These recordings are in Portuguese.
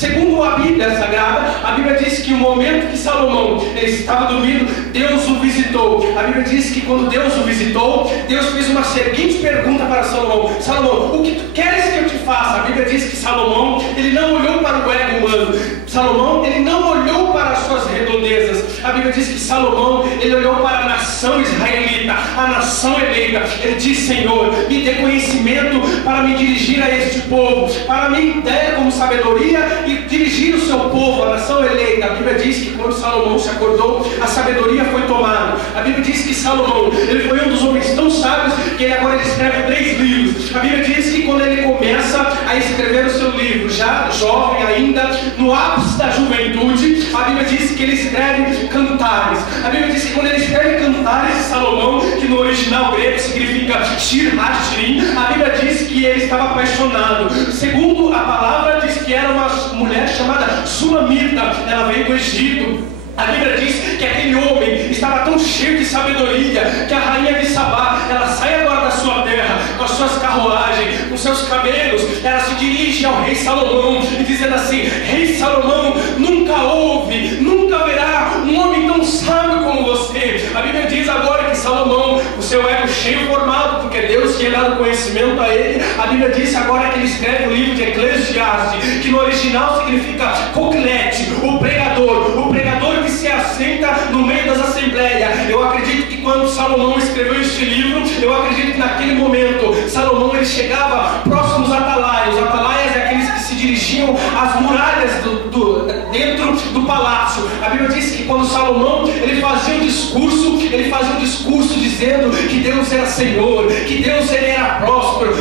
Segundo a Bíblia Sagrada, a Bíblia diz que o momento que Salomão ele estava dormindo, Deus o visitou. A Bíblia diz que quando Deus o visitou, Deus fez uma seguinte pergunta para Salomão: Salomão, o que tu queres que eu te faça? A Bíblia diz que Salomão, ele não olhou para o ego humano. Salomão, ele não olhou para as suas redondezas. A Bíblia diz que Salomão, ele olhou para a nação israelita, a nação eleita. Ele disse: Senhor, me dê conhecimento para me dirigir a este povo, para me dar como sabedoria e dirigir o seu povo, a nação eleita. A Bíblia diz que quando Salomão se acordou, a sabedoria foi tomada. A Bíblia diz que Salomão, ele foi um dos homens tão sábios que ele agora escreve 3 livros. A Bíblia diz que quando ele começa a escrever o seu livro, já jovem ainda, no ápice da juventude, a Bíblia diz que ele escreve cantares. A Bíblia diz que quando ele escreve cantares de Salomão, que no original grego significa Shir HaShirim, a Bíblia diz que ele estava apaixonado. Segundo a palavra, diz que era uma mulher chamada Sulamita, ela veio do Egito. A Bíblia diz que aquele homem estava tão cheio de sabedoria que a rainha de Sabá, ela sai agora da sua terra com as suas carruagens, com seus camelos, ela se dirige ao rei Salomão e dizendo assim: Rei Salomão, nunca houve, nunca haverá um homem tão sábio como você. A Bíblia diz agora que Salomão, o seu ego cheio formado, porque Deus tinha dado conhecimento a ele. A Bíblia diz agora que ele escreve o livro de Eclesiastes, que no original significa Coquelete, o pregador que se assenta no meio das assembleias. Eu acredito que quando Salomão escreveu este livro, eu acredito que naquele momento Salomão ele chegava próximo aos atalaias. Os atalaias é aqueles que se dirigiam às muralhas dentro do palácio. A Bíblia diz que quando Salomão ele fazia um discurso dizendo que Deus era Senhor, que Deus ele era próspero.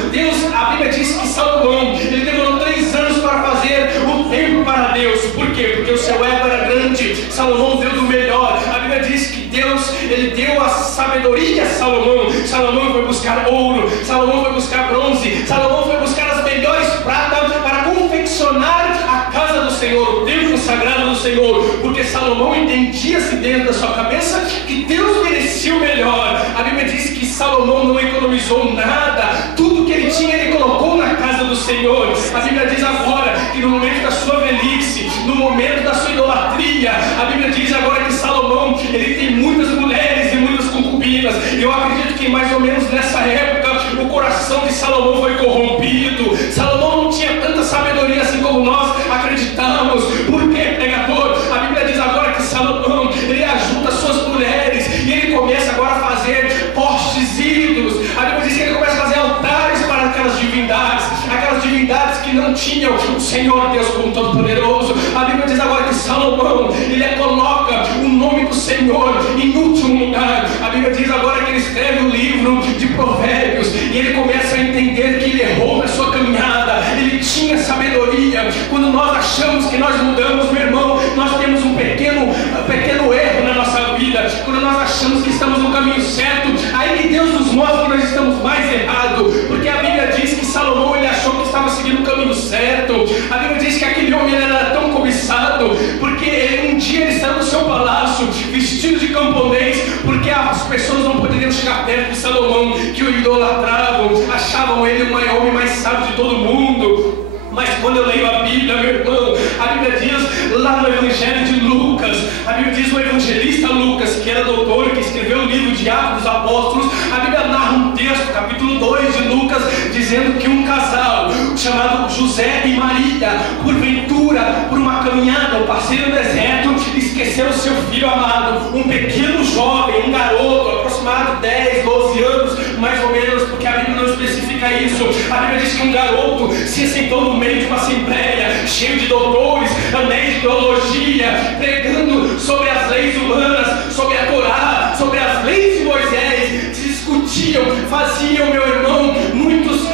A Bíblia diz que Salomão ele demorou 3 anos para fazer o templo para Deus. Por quê? Porque o seu ego era grande. Salomão deu do melhor. A Bíblia diz que Deus ele deu a sabedoria a Salomão. Salomão foi buscar ouro, Salomão foi buscar bronze, Salomão foi buscar as melhores pratas para confeccionar a casa do Senhor, o templo sagrado do Senhor, porque Salomão entendia-se dentro da sua cabeça que Deus merecia o melhor. A Bíblia diz que Salomão não economizou nada, tudo que ele tinha ele colocou na casa do Senhor. A Bíblia diz agora que no momento da sua velhice, no momento da sua idolatria, a Bíblia diz agora que Salomão ele tem muitas mulheres e muitas concubinas. Eu acredito que mais ou menos nessa época o coração de Salomão foi corrompido. Salomão não tinha tanta sabedoria assim como nós acreditamos. Por quê, pregador? A Bíblia diz agora que Salomão ele ajunta suas mulheres e ele começa agora a fazer postes ídolos. A Bíblia diz que ele começa a fazer altares para aquelas divindades que não tinham o Senhor Deus como Todo-Poderoso. A Bíblia diz agora que Salomão ele coloca o nome do Senhor em último lugar. A Bíblia diz agora que ele escreve o livro de Provérbios e ele começa a entender que ele errou na sua caminhada. Ele tinha sabedoria. Quando nós achamos que nós mudamos, meu irmão, nós temos um pequeno erro na nossa vida. Quando nós achamos que estamos no caminho certo, aí que Deus nos mostra que nós estamos mais errados, porque a Bíblia diz que Salomão ele achou que estava seguindo o caminho certo. A Bíblia diz que aquele homem era tão cobiçado, porque um dia ele estava no seu palácio, vestido de camponês, porque as pessoas não poderiam chegar perto de Salomão, que o idolatravam, achavam ele o homem mais sábio de todo mundo. Mas quando eu leio a Bíblia, meu irmão, a Bíblia diz lá no Evangelho de Lucas, a Bíblia diz o evangelista Lucas, que era doutor, que escreveu o livro de Atos dos Apóstolos, a Bíblia narra um texto, capítulo 2 de Lucas, dizendo que um casal chamado José e Maria, porventura, por uma caminhada, um passeio no deserto, esqueceu o seu filho amado, um pequeno jovem, um garoto, aproximado 10, 12 anos, mais ou menos, porque a Bíblia não especifica isso. A Bíblia diz que um garoto se sentou no meio de uma assembleia, cheio de doutores, anéis de teologia, pregando sobre as leis humanas, sobre a Torá, sobre as leis de Moisés, discutiam, faziam, meu irmão, muitos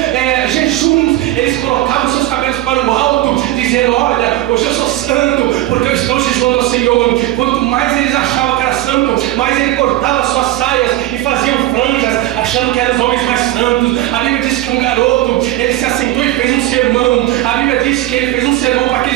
jejuns, eles colocavam seus cabelos para o alto, dizendo: olha, hoje eu sou santo, porque eu estou jejuando ao Senhor. Quanto mais eles achavam que era santo, mais ele cortava suas saias e faziam franjas, achando que eram os homens mais santos. A Bíblia diz que um garoto, ele se assentou e fez um sermão. A Bíblia diz que ele fez um sermão para aqueles